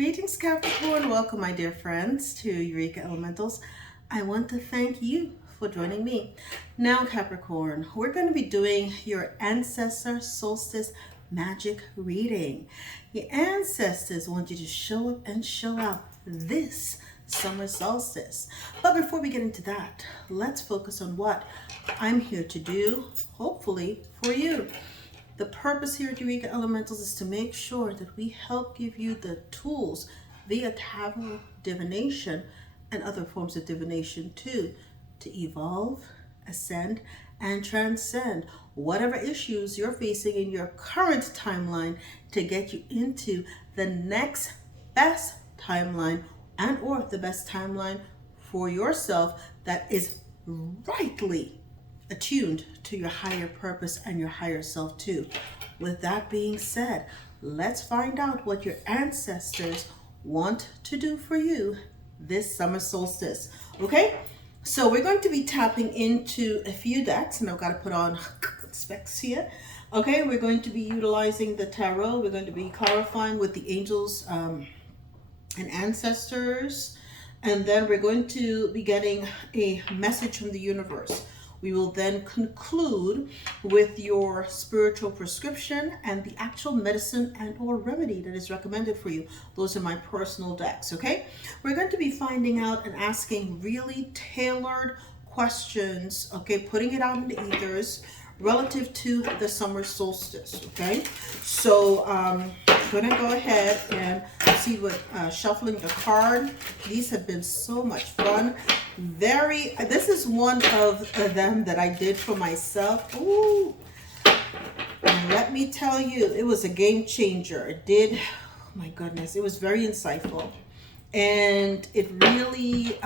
Greetings, Capricorn. Welcome, my dear friends, to Eureka Elementals. I want to thank you for joining me. Now, Capricorn, we're going to be doing your ancestor solstice magic reading. Your ancestors want you to show up and show out this summer solstice. But before we get into that, let's focus on what I'm here to do, hopefully, for you. The purpose here at Eureka Elementals is to make sure that we help give you the tools via tarot divination and other forms of divination too, to evolve, ascend, and transcend whatever issues you're facing in your current timeline to get you into the next best timeline and or the best timeline for yourself that is rightly attuned to your higher purpose and your higher self too. With that being said, let's find out what your ancestors want to do for you this summer solstice. Okay, so we're going to be tapping into a few decks, and I've got to put on specs here. Okay, we're going to be utilizing the tarot. We're going to be clarifying with the angels and ancestors, and then we're going to be getting a message from the universe. We will then conclude with your spiritual prescription and the actual medicine and or remedy that is recommended for you. Those are my personal decks, okay? We're going to be finding out and asking really tailored questions, okay? Putting it out in the ethers relative to the summer solstice, okay? So I'm gonna go ahead and see what shuffling the card. These have been so much fun. This is one of them that I did for myself. Ooh, and let me tell you, it was a game changer. It did, oh my goodness, it was very insightful, and it really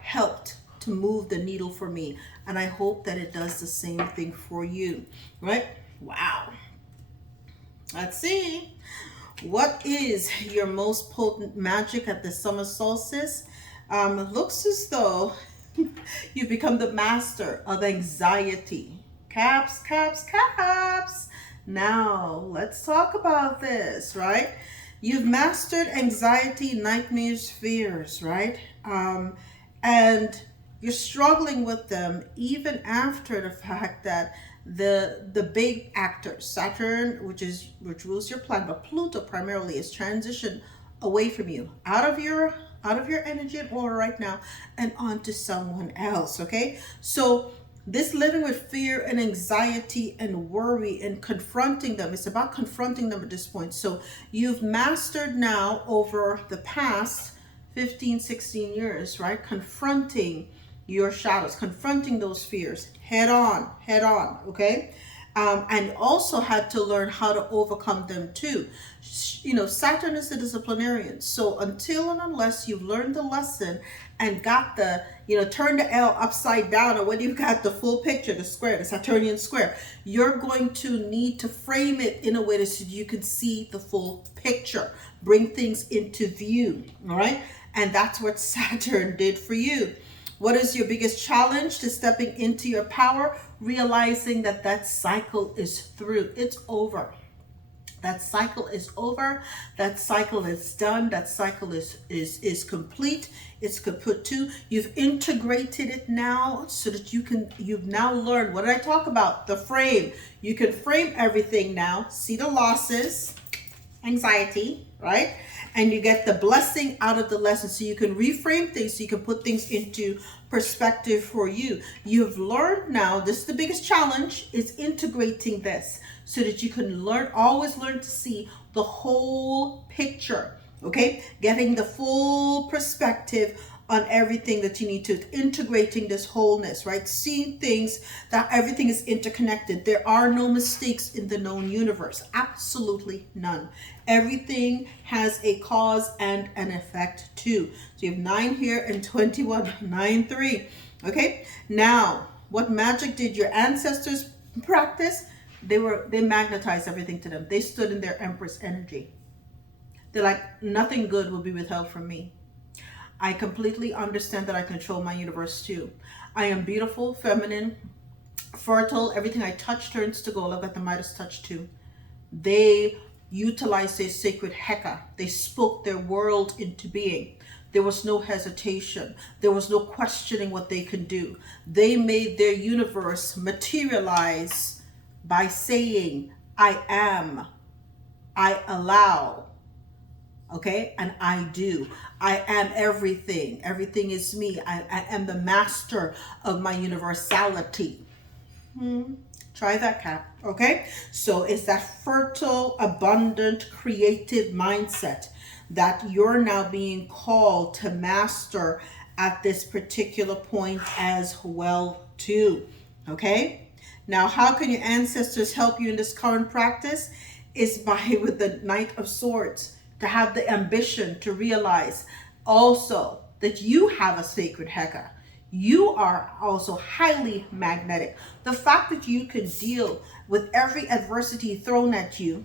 helped to move the needle for me, and I hope that it does the same thing for you, right? Wow. Let's see. What is your most potent magic at the summer solstice? It looks as though you've become the master of anxiety. Caps, caps, caps. Now, let's talk about this, right? You've mastered anxiety, nightmares, fears, right? And you're struggling with them even after the fact that the big actor, Saturn, which rules your planet, but Pluto primarily, is transitioned away from you, out of your energy and aura right now, and onto someone else. Okay, so this living with fear and anxiety and worry and confronting them, it's about confronting them at this point. So you've mastered now over the past 15-16 years, right? Confronting your shadows, confronting those fears head on, okay? And also had to learn how to overcome them too. You know, Saturn is a disciplinarian. So until and unless you've learned the lesson and got the, turn the L upside down, or when you've got the full picture, the square, the Saturnian square, you're going to need to frame it in a way so you can see the full picture, bring things into view, all right? And that's what Saturn did for you. What is your biggest challenge to stepping into your power? Realizing that that cycle is through. It's over. That cycle is over. That cycle is done. That cycle is complete. It's kaput too. You've integrated it now so that you've now learned. What did I talk about? The frame. You can frame everything now. See the losses, anxiety, right? And you get the blessing out of the lesson, so you can reframe things, so you can put things into perspective for you. You've learned now, this is the biggest challenge, is integrating this so that you can always learn to see the whole picture, okay? Getting the full perspective on everything that you need to, integrating this wholeness, right? Seeing things that everything is interconnected. There are no mistakes in the known universe, absolutely none. Everything has a cause and an effect too. So you have 9 here and 21, 9, 3. Okay, now what magic did your ancestors practice? They magnetized everything to them. They stood in their Empress energy. They're like, nothing good will be withheld from me. I completely understand that I control my universe too. I am beautiful, feminine, fertile. Everything I touch turns to gold. I've got the Midas touch too. They utilized their sacred Heka. They spoke their world into being. There was no hesitation. There was no questioning what they could do. They made their universe materialize by saying, I am, I allow, okay, and I do. I am everything. Everything is me. I am the master of my universality. Try that, Cap. Okay, so it's that fertile, abundant, creative mindset that you're now being called to master at this particular point as well too. Okay, now how can your ancestors help you in this current practice? Is by with the Knight of Swords, to have the ambition to realize also that you have a sacred Heka. You are also highly magnetic. The fact that you can deal with every adversity thrown at you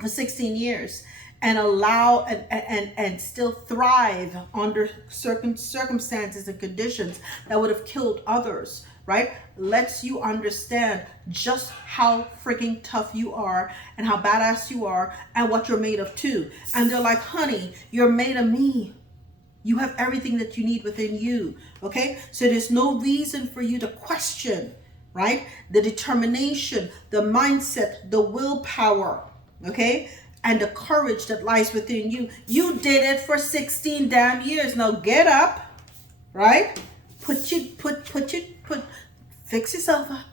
for 16 years and allow and still thrive under circumstances and conditions that would have killed others, right? Lets you understand just how freaking tough you are and how badass you are and what you're made of too. And they're like, honey, you're made of me. You have everything that you need within you, okay? So there's no reason for you to question, right? The determination, the mindset, the willpower, okay? And the courage that lies within you. You did it for 16 damn years. Now get up, right? Fix yourself up,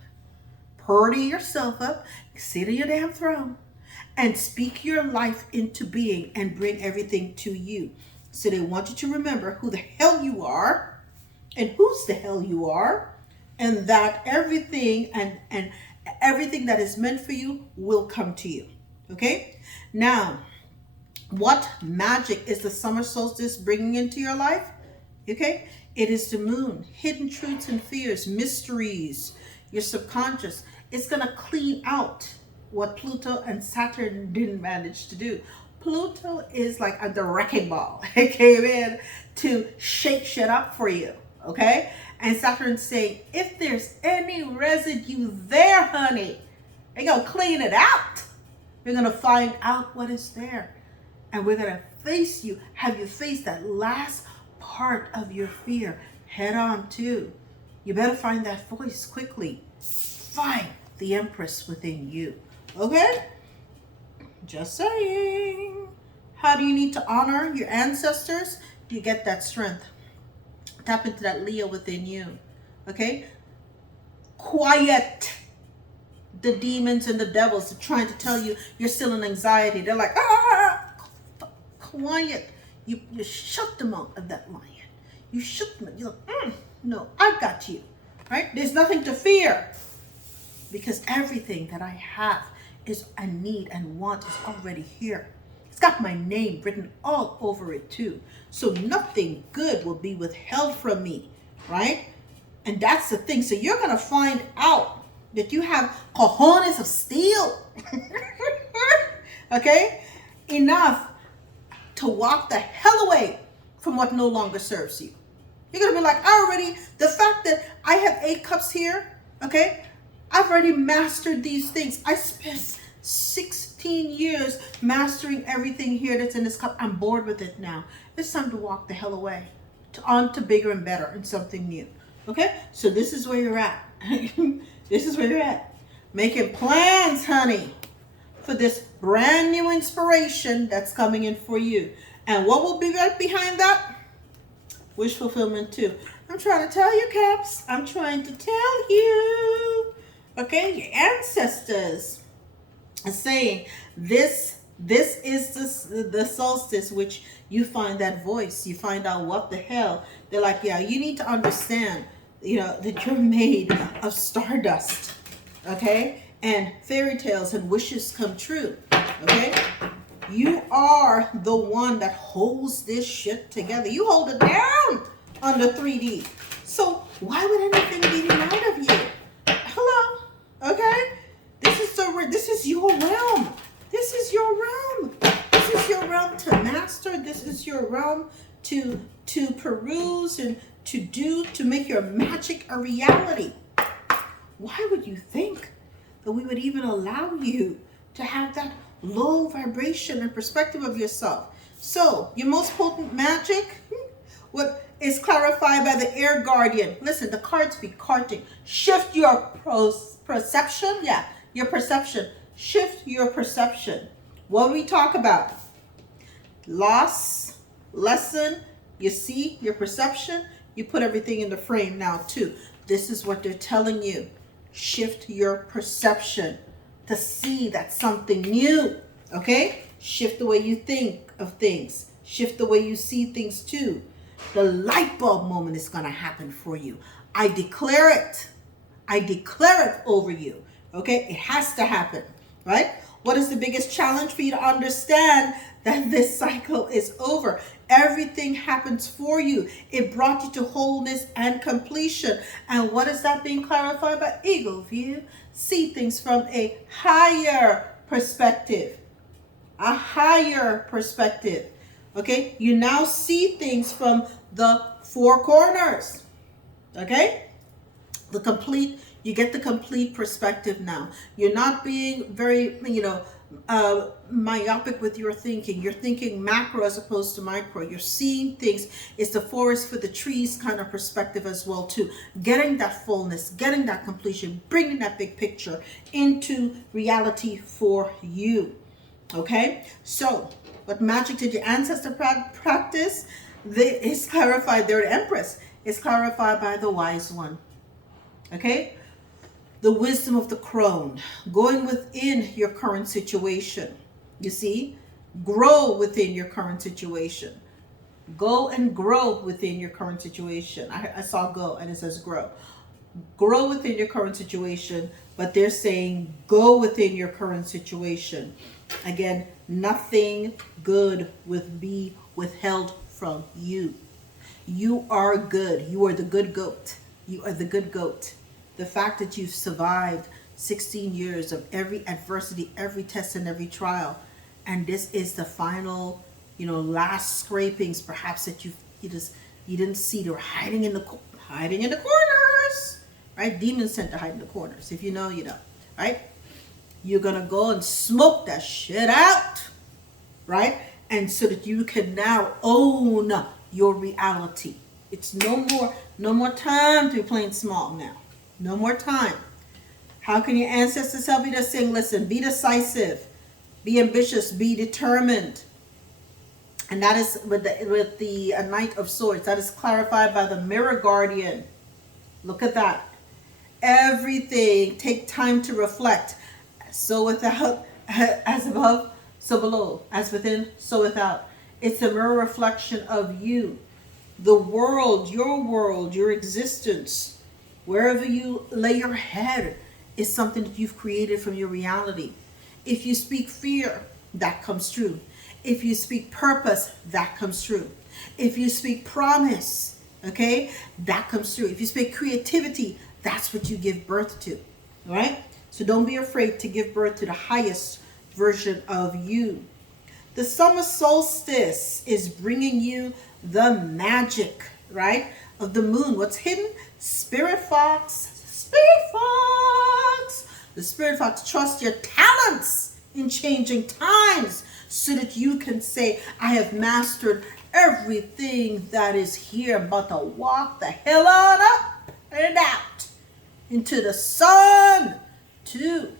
purdy yourself up, sit on your damn throne, and speak your life into being and bring everything to you. So they want you to remember who the hell you are and whose the hell you are, and that everything and everything that is meant for you will come to you. Okay? Now, what magic is the summer solstice bringing into your life? Okay? It is the moon, hidden truths and fears, mysteries, your subconscious. It's going to clean out what Pluto and Saturn didn't manage to do. Pluto is like the wrecking ball. It came in to shake shit up for you, okay? And Saturn's saying, if there's any residue there, honey, they're going to clean it out. We're going to find out what is there. And we're going to face you, have you face that last part of your fear head on too. You better find that voice quickly. Find the Empress within you, okay? Just saying. How do you need to honor your ancestors? You get that strength. Tap into that Leo within you. Okay? Quiet the demons and the devils that are trying to tell you you're still in anxiety. They're like, quiet. You shut them out of that lion. You shut them out. You're like, no, I got you. Right? There's nothing to fear. Because everything that I have is I need and want is already here. It's got my name written all over it too. So nothing good will be withheld from me, right? And that's the thing. So you're going to find out that you have cojones of steel. Okay? Enough to walk the hell away from what no longer serves you. You're going to be like, the fact that I have 8 cups here, okay? I've already mastered these things. I spent 16 years mastering everything here that's in this cup. I'm bored with it now. It's time to walk the hell away. On to bigger and better and something new. Okay? So this is where you're at. This is where you're at. Making plans, honey, for this brand new inspiration that's coming in for you. And what will be right behind that? Wish fulfillment too. I'm trying to tell you, Caps. I'm trying to tell you. Okay, your ancestors are saying this is the solstice, which you find that voice. You find out what the hell. They're like, yeah, you need to understand, that you're made of stardust. Okay, and fairy tales and wishes come true. Okay, you are the one that holds this shit together. You hold it down under 3D. So why would anything be denied of you? Hello. Okay? This is your realm. This is your realm. This is your realm to master. This is your realm to peruse and to make your magic a reality. Why would you think that we would even allow you to have that low vibration and perspective of yourself. So your most potent magic, what is clarified by the air guardian. Listen, the cards be carting. Shift your perception. Yeah, your perception. Shift your perception. What do we talk about? Loss, lesson. You see your perception. You put everything in the frame now too. This is what they're telling you. Shift your perception to see that something new. Okay? Shift the way you think of things. Shift the way you see things too. The light bulb moment is going to happen for you. I declare it. I declare it over you. Okay? It has to happen. Right? What is the biggest challenge for you to understand that this cycle is over? Everything happens for you. It brought you to wholeness and completion. And what is that being clarified by Eagle View? See things from a higher perspective. A higher perspective. Okay? You now see things from the four corners. Okay? You get the complete perspective now. You're not being very, myopic with your thinking. You're thinking macro as opposed to micro. You're seeing things. It's the forest for the trees kind of perspective as well too. Getting that fullness, getting that completion, bringing that big picture into reality for you. Okay? So, what magic did your ancestor practice? It's clarified. They're the Empress. It's clarified by the Wise One. Okay? The wisdom of the crone, going within your current situation. You see, grow within your current situation. Go and grow within your current situation. I saw go and it says grow. Grow within your current situation, but they're saying go within your current situation. Again, nothing good will be withheld from you. You are good. You are the good goat. You are the good goat. The fact that you've survived 16 years of every adversity, every test and every trial, and this is the final, last scrapings perhaps that you didn't see. They were hiding in the corners, right? Demons tend to hide in the corners. If you know, you know, right? You're gonna go and smoke that shit out, right? And so that you can now own your reality. It's no more time to be playing small now. No more time. How can your ancestors help you to sing? Listen, be decisive, be ambitious, be determined. And that is with the Knight of Swords. That is clarified by the Mirror Guardian. Look at that. Everything, take time to reflect. So without, as above, so below. As within, so without. It's a mirror reflection of you. The world, your existence. Wherever you lay your head is something that you've created from your reality. If you speak fear, that comes true. If you speak purpose, that comes true. If you speak promise, okay, that comes true. If you speak creativity, that's what you give birth to, all right? So don't be afraid to give birth to the highest version of you. The summer solstice is bringing you the magic, right, of the moon. What's hidden? Spirit fox. The spirit fox, trust your talents in changing times so that you can say, I have mastered everything that is here. I'm about to walk the hell on up and out into the sun too.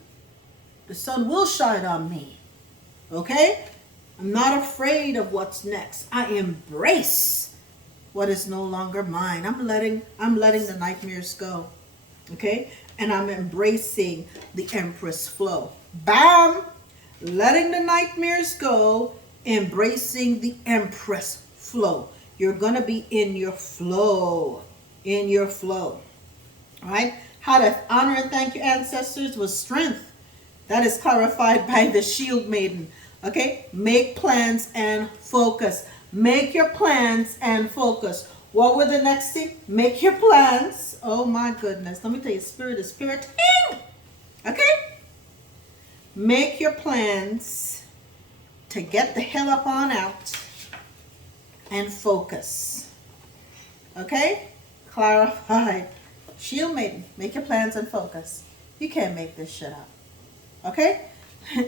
The sun will shine on me. Okay? I'm not afraid of what's next. I embrace what is no longer mine. I'm letting the nightmares go. Okay? And I'm embracing the Empress flow. Bam! Letting the nightmares go, embracing the Empress flow. You're going to be in your flow. In your flow. All right? How to honor and thank your ancestors with strength. That is clarified by the Shield Maiden. Okay? Make plans and focus. Make your plans and focus. What were the next thing? Make your plans. Oh my goodness. Let me tell you, spirit is spiriting. Okay? Make your plans to get the hell up on out and focus. Okay? Clarified. Shield Maiden. Make your plans and focus. You can't make this shit up. Okay?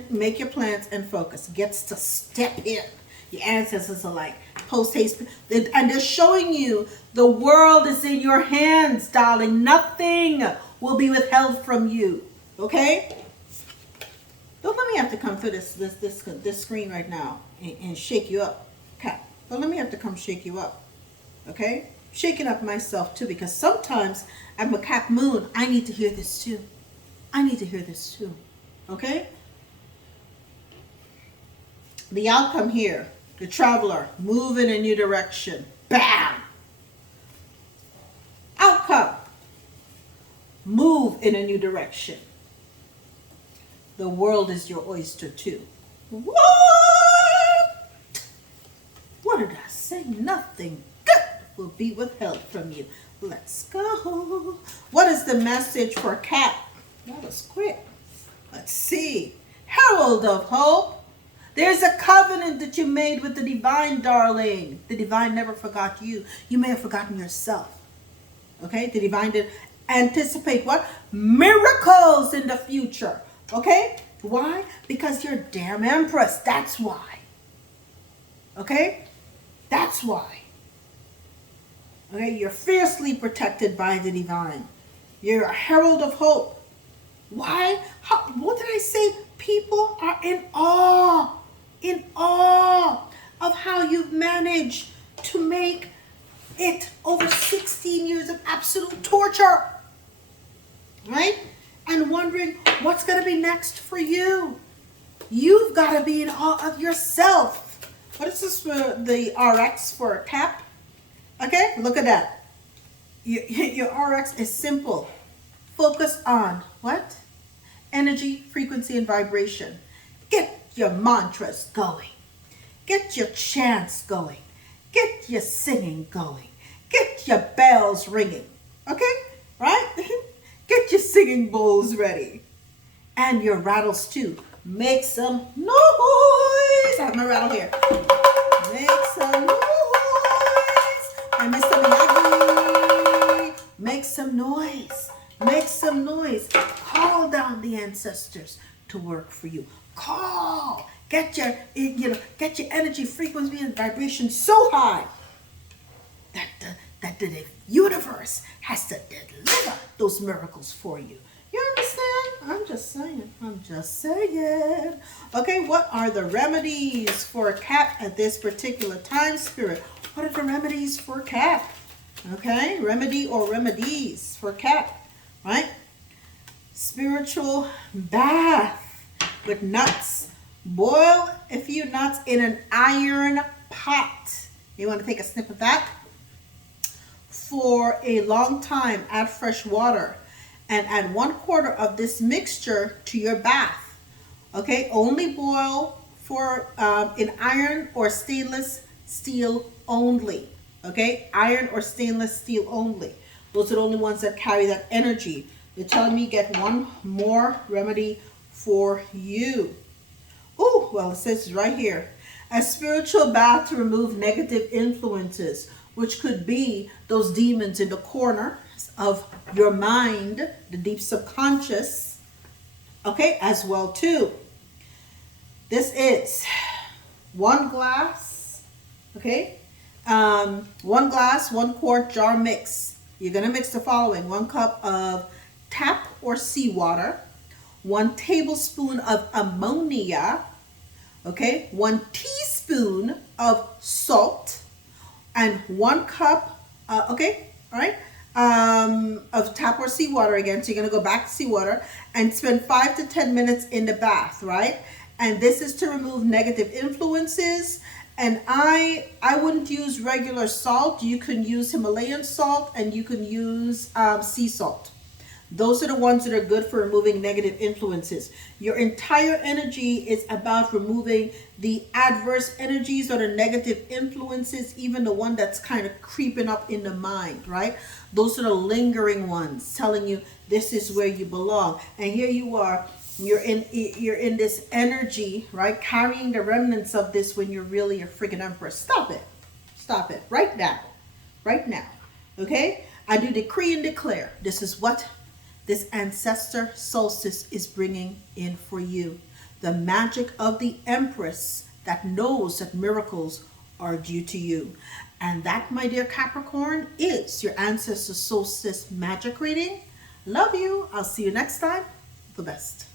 Make your plans and focus. Gets to step in. Your ancestors are like, post haste. And they're showing you the world is in your hands, darling. Nothing will be withheld from you. Okay? Don't let me have to come through this screen right now and shake you up. Okay. Don't let me have to come shake you up. Okay? Shaking up myself too, because sometimes I'm a Cap Moon. I need to hear this too. I need to hear this too. Okay? The outcome here, the traveler, move in a new direction. Bam! Outcome, move in a new direction. The world is your oyster too. What? What did I say? Nothing good will be withheld from you. Let's go. What is the message for Cap? That was quick. Let's see. Herald of Hope. There's a covenant that you made with the divine, darling. The divine never forgot you. You may have forgotten yourself. Okay? The divine did anticipate what? Miracles in the future. Okay? Why? Because you're damn empress. That's why. Okay? That's why. Okay? You're fiercely protected by the divine. You're a herald of hope. Why? What did I say? People are in awe of how you've managed to make it over 16 years of absolute torture. Right? And wondering what's going to be next for you. You've got to be in awe of yourself. What is this for the RX for a Cap? Okay, look at that. Your RX is simple. Focus on what? Energy, frequency, and vibration. Get your mantras going. Get your chants going. Get your singing going. Get your bells ringing. Okay? Right? Get your singing bowls ready. And your rattles too. Make some noise. I have my rattle here. Make some noise. I miss some Miyagi. Make some noise. Make some noise. Call down the ancestors to work for you. Call. Get your energy, frequency, and vibration so high that the universe has to deliver those miracles for you. You understand? I'm just saying. Okay, what are the remedies for a Cap at this particular time, Spirit? What are the remedies for Cap? Okay, remedy or remedies for Cap, right? Spiritual bath with nuts. Boil a few nuts in an iron pot. You want to take a snip of that? For a long time, add fresh water and add 1/4 of this mixture to your bath. Okay, only boil for in iron or stainless steel only. Okay, iron or stainless steel only. Those are the only ones that carry that energy. They're telling me get one more remedy for you. Oh, well, it says right here, a spiritual bath to remove negative influences, which could be those demons in the corner of your mind, the deep subconscious, okay, as well too. This is 1 glass, okay, 1 glass, 1 quart jar mix. You're going to mix the following: 1 cup of tap or seawater, 1 tablespoon of ammonia, okay, 1 teaspoon of salt, and 1 cup, okay, all right, of tap or seawater again. So you're going to go back to seawater and spend 5 to 10 minutes in the bath, right? And this is to remove negative influences. And I wouldn't use regular salt. You can use Himalayan salt and you can use sea salt. Those are the ones that are good for removing negative influences. Your entire energy is about removing the adverse energies or the negative influences, even the one that's kind of creeping up in the mind, right? Those are the lingering ones telling you this is where you belong. And here you are, you're in this energy, right? Carrying the remnants of this when you're really a freaking empress. Stop it. Stop it. Right now. Right now. Okay? I do decree and declare this is what this ancestor solstice is bringing in for you. the magic of the Empress that knows that miracles are due to you. And that, my dear Capricorn, is your Ancestor Solstice magic reading. Love you. I'll see you next time. The best.